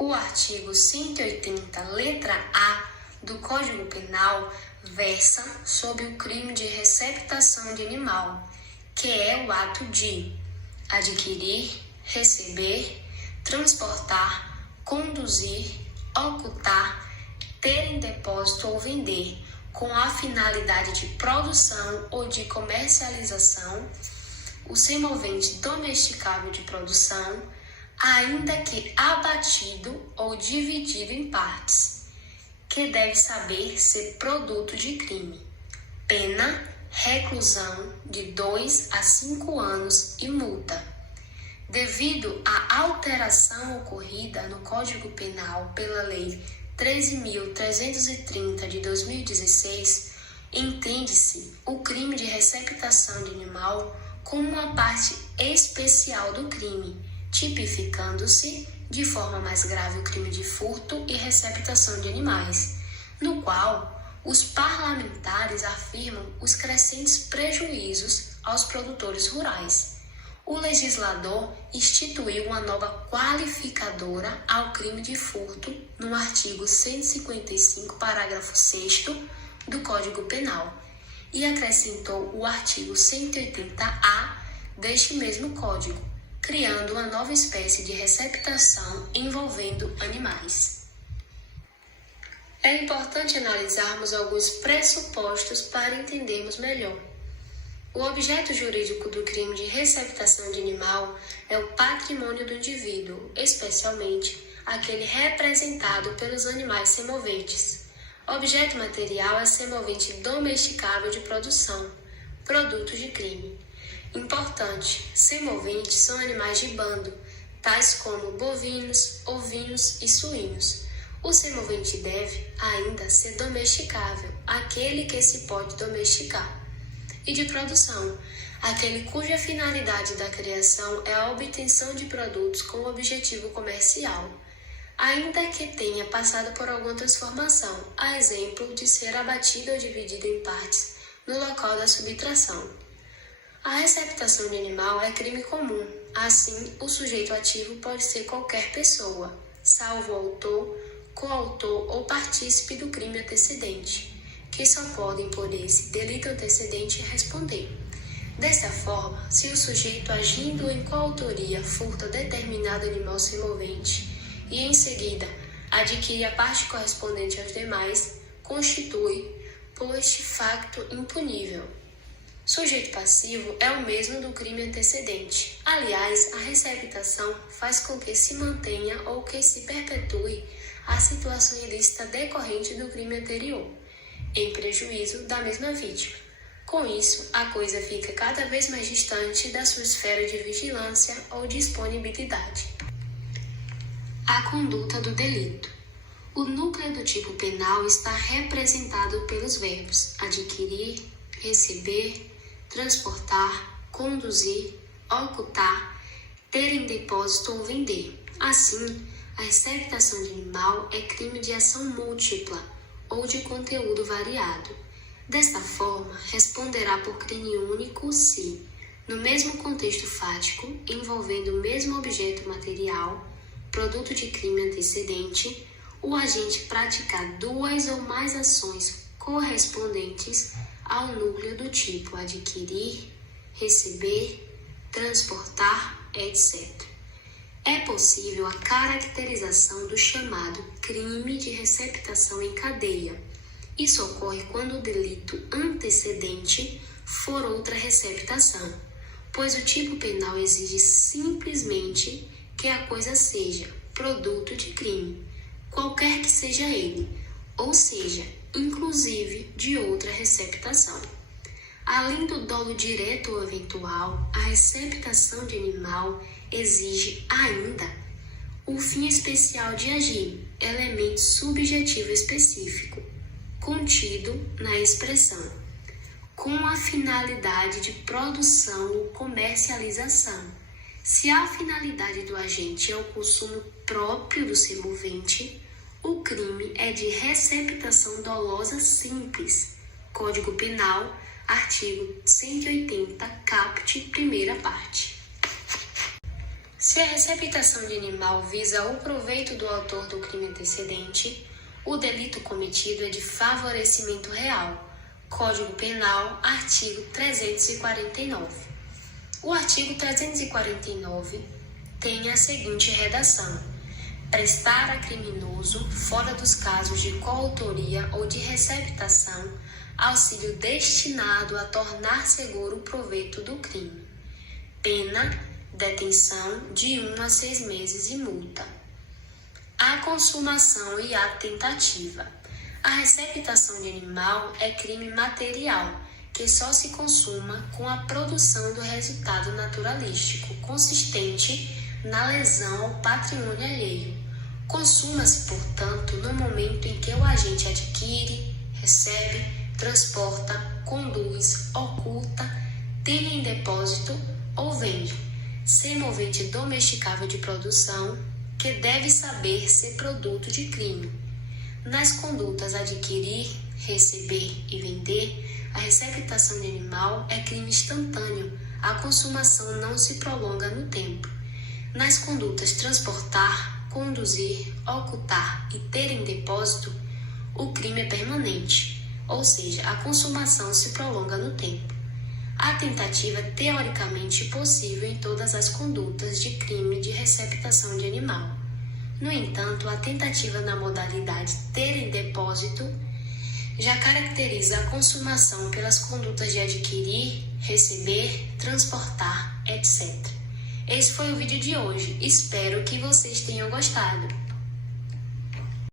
O artigo 180, letra A do Código Penal versa sobre o crime de receptação de animal, que é o ato de adquirir, receber, transportar, conduzir, ocultar, ter em depósito ou vender, com a finalidade de produção ou de comercialização, o semovente domesticável de produção, ainda que abatido ou dividido em partes, que deve saber ser produto de crime. Pena, reclusão de 2 a 5 anos e multa. Devido à alteração ocorrida no Código Penal pela Lei 13.330 de 2016, entende-se o crime de receptação de animal como uma parte especial do crime, tipificando-se de forma mais grave o crime de furto e receptação de animais, no qual os parlamentares afirmam os crescentes prejuízos aos produtores rurais. O legislador instituiu uma nova qualificadora ao crime de furto no artigo 155, parágrafo 6º do Código Penal e acrescentou o artigo 180-A deste mesmo Código, criando uma nova espécie de receptação envolvendo animais. É importante analisarmos alguns pressupostos para entendermos melhor. O objeto jurídico do crime de receptação de animal é o patrimônio do indivíduo, especialmente aquele representado pelos animais semoventes. Objeto material é semovente domesticável de produção, produto de crime. Importante, semoventes são animais de bando, tais como bovinos, ovinos e suínos. O semovente deve ainda ser domesticável, aquele que se pode domesticar. E de produção, aquele cuja finalidade da criação é a obtenção de produtos com objetivo comercial, ainda que tenha passado por alguma transformação, a exemplo de ser abatido ou dividido em partes no local da subtração. A receptação de animal é crime comum, assim o sujeito ativo pode ser qualquer pessoa, salvo o autor, coautor ou partícipe do crime antecedente, que só podem por esse delito antecedente responder. Desta forma, se o sujeito agindo em coautoria furta determinado animal semovente e em seguida adquire a parte correspondente aos demais, constitui, post facto, impunível. Sujeito passivo é o mesmo do crime antecedente. Aliás, a receptação faz com que se mantenha ou que se perpetue a situação ilícita decorrente do crime anterior, em prejuízo da mesma vítima. Com isso, a coisa fica cada vez mais distante da sua esfera de vigilância ou disponibilidade. A conduta do delito. O núcleo do tipo penal está representado pelos verbos adquirir, receber, transportar, conduzir, ocultar, ter em depósito ou vender. Assim, a receptação de animal é crime de ação múltipla ou de conteúdo variado. Desta forma, responderá por crime único se, no mesmo contexto fático, envolvendo o mesmo objeto material, produto de crime antecedente, o agente praticar 2 ou mais ações correspondentes ao núcleo do tipo adquirir, receber, transportar, etc. É possível a caracterização do chamado crime de receptação em cadeia. Isso ocorre quando o delito antecedente for outra receptação, pois o tipo penal exige simplesmente que a coisa seja produto de crime, qualquer que seja ele, ou seja, inclusive de outra receptação. Além do dolo direto ou eventual, a receptação de animal exige ainda o fim especial de agir, elemento subjetivo específico, contido na expressão, com a finalidade de produção ou comercialização. Se a finalidade do agente é o consumo próprio do semovente, o crime é de receptação dolosa simples. Código Penal, artigo 180, caput, primeira parte. Se a receptação de animal visa o proveito do autor do crime antecedente, o delito cometido é de favorecimento real. Código Penal, artigo 349. O artigo 349 tem a seguinte redação: prestar a criminoso, fora dos casos de coautoria ou de receptação, auxílio destinado a tornar seguro o proveito do crime. Pena, detenção de 1 a 6 meses e multa. A consumação e a tentativa. A receptação de animal é crime material, que só se consuma com a produção do resultado naturalístico, consistente na lesão ao patrimônio alheio. Consuma-se, portanto, no momento em que o agente adquire, recebe, transporta, conduz, oculta, tem em depósito ou vende, semovente domesticável de produção, que deve saber ser produto de crime. Nas condutas adquirir, receber e vender, a receptação de animal é crime instantâneo, a consumação não se prolonga no tempo. Nas condutas transportar, conduzir, ocultar e ter em depósito, o crime é permanente, ou seja, a consumação se prolonga no tempo. A tentativa é teoricamente possível em todas as condutas de crime de receptação de animal. No entanto, a tentativa na modalidade ter em depósito já caracteriza a consumação pelas condutas de adquirir, receber, transportar, etc. Esse foi o vídeo de hoje. Espero que vocês tenham gostado.